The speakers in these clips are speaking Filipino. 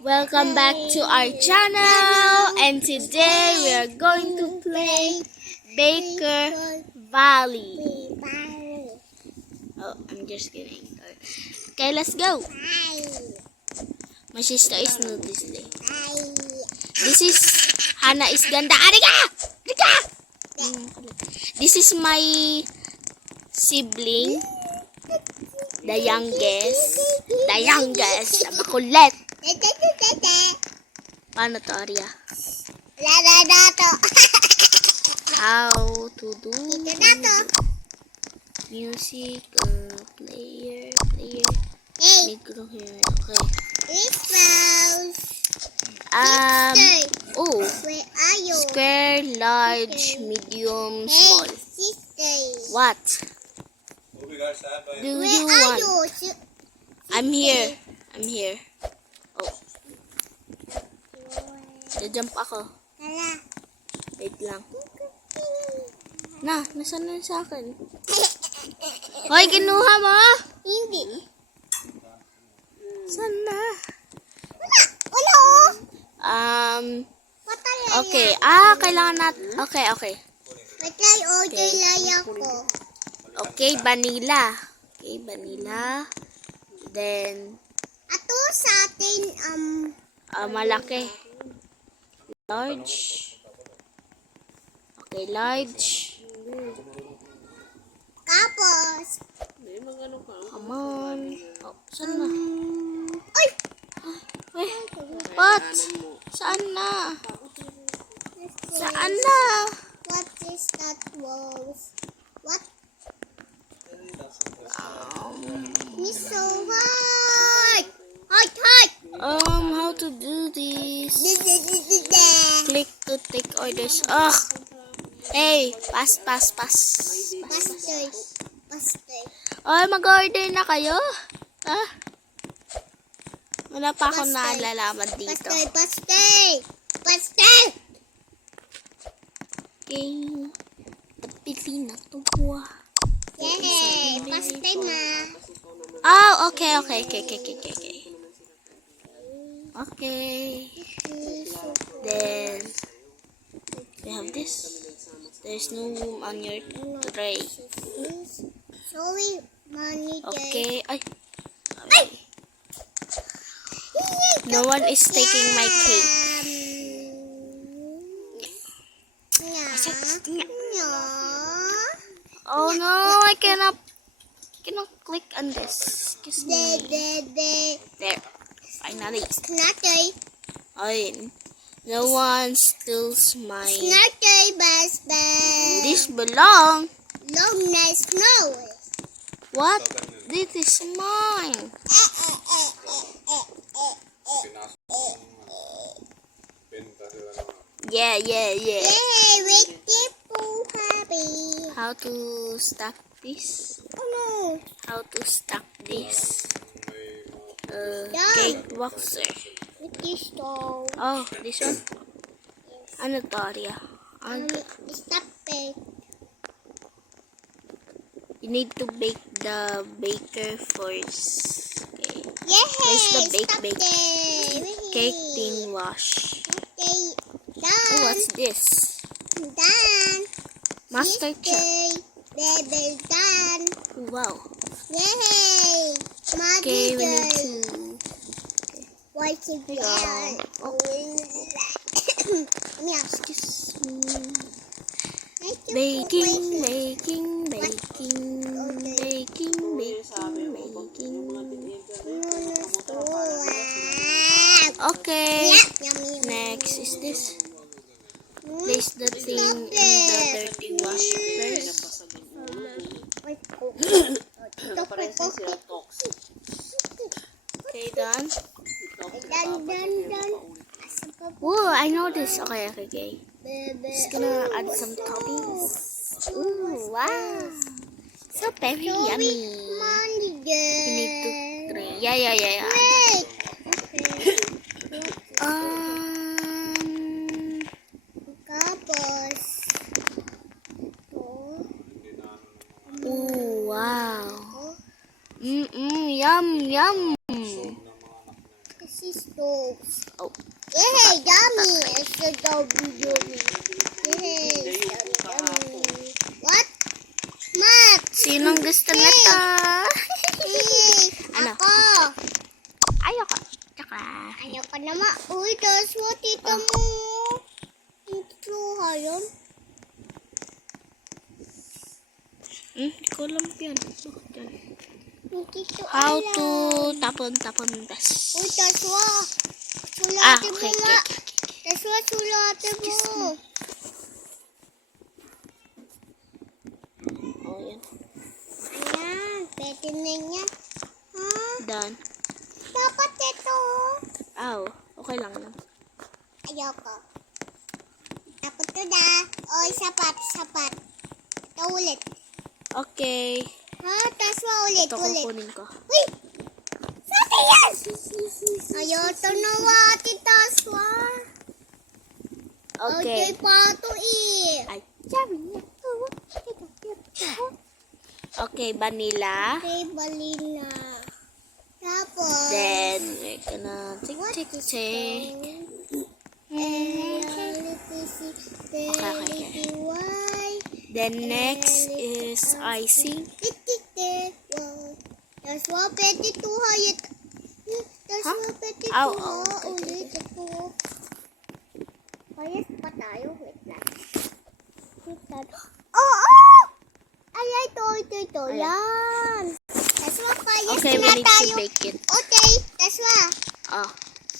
Welcome back to our channel, and today we are going to play Baker Valley. Oh, I'm just kidding. Okay, let's go. My sister is noticing. This is Hana is ganda. Arika! Arika! This is my sibling, the youngest. Makulit. Paano to, Arya? How to do music, player. Micro here. Okay. Oh. Where are you? Square, large, medium, small. What do you want? I'm here. Oh. Jump ako. Wait lang. Nasaan na sa akin? Hoy, kinuha mo? Hindi. Saan na? Wala oh. Okay. Kailangan natin. Okay. Matay order laya ko. Okay, vanilla. Then, Ato sa atin malaki. Large. Okay, large. tapos Come on. Oh, saan na? ay What? Saan na? what is that was? What? Miss so hard. How to do this? Click to take orders. Hey, pass. Pastor. Oh, mag-order na kayo? Wala pa akong naalalaman dito. Pastor. Okay. Tapili na to. Yay, pastor na. Okay. Then, we have this. There's no room on your tray. Sorry, money. Okay. Ay. No one is taking my cake. Oh no, I cannot click on this. Excuse me. There. Finally. Snatty. No one steals my... Snatty, best. This belong. Long nice snow. What? This is mine. Yeah. Yay, with people happy. How to stack this? Oh no. How to stack this? Yeah. Cake boxer. With this doll. Oh, this one? Ano to, Arya? Stop it. You need to bake the baker first. Okay. Yay, Where's the bake? it. Cake tin wash. Okay, Oh, done. what's this? Done. Master Chef. Baby, done. Oh, wow. Yay. Okay, we need to... What's it there? Excuse me. Baking. Okay. Next is this. Place the thing in the dirty wash first. Okay, done. Done. Whoa, I know this. Okay. Just gonna add some toppings. Ooh, wow. So very yummy. You need to try. Yeah. Wait. Tapos. Ooh, wow. Yum. This is Those. Oh. Yay, yummy. It's so yummy. Yay, yummy, yummy. What? Matt. Sinong gusto na to? Yay. Ano? Ako. Ayoko. Tsaka. Ayoko naman. Uy, that's what tita mo. Ito ha yun. Hindi ko alam yan. Hindi ko How alam. to tapon das. Uy, that's what. Ah, Sulatin mo okay, nga. okay. That's what sulatin mo. Oh, yan. Ayan, pwede na yan. Ha? Done. Dapat ito. Oh, okay lang lang. Ayoko. Dapat ito na. Oy, sapat. Ito ulit. Okay. Ha? Taswa ulit. Ito kukunin ko. Uy! Sati yan! Ayoko na wati taswa. Okay. Okay, pato eh. Ay. Okay, vanilla. Okay, balina. Tapos. Then, we're gonna tick. Reality Y. Then next is icing. That's what pwede to hayat. That's Huh? what pwede to Ow, ha. okay. Ulit ito. Hayat pa tayo. Wait lang. Oh! Ay, ito. Ayan. Yan. That's what payas Okay, we na need tayo. to bake it. Okay, that's what. Oh,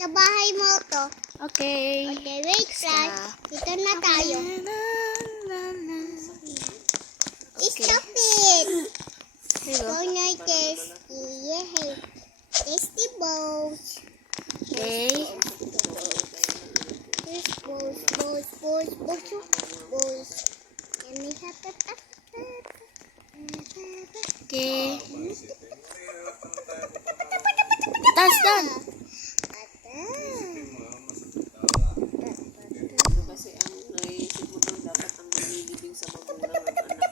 Sa bahay mo to. okay. Okay, wait lang. Dito na tayo. Okay. Stop it. Here you go. So na tasty. Yay. Tasty balls. Okay. This balls. And we have to Okay. That's done. Kasi ang naisip mo doon dapat ang nililibing sa magulang at anak ni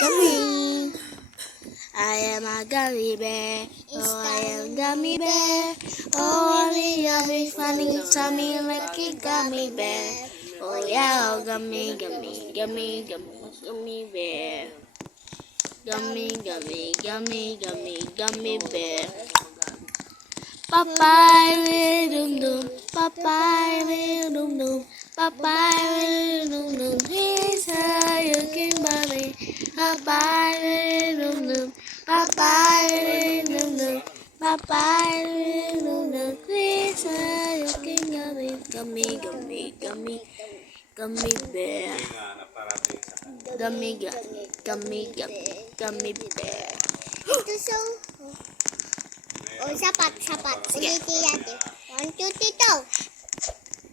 Gummy. I am a gummy bear. Oh, I am gummy bear. Oh, yummy, funny, tummy like a gummy bear. Oh yeah, oh, gummy bear. Gummy bear. Papaya dum dum, papaya dum dum, papaya dum dum. Here's how you can buy papaya dum dum, papaya dum dum, papaya dum dum. Here's how you can gummy bear. Gummy bear. Ito so. Oh, sapat. Ulitin natin. 1, 2, 3, go.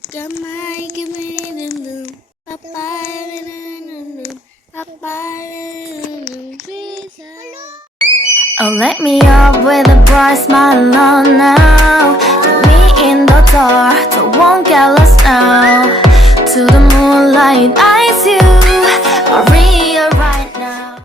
Gamay dum dum, papaya dum dum, papaya dum dum. Here's how. Oh, let me up with a bright smile on now. Put me in the dark, so won't get lost now. To the moonlight, eyes you, Maria.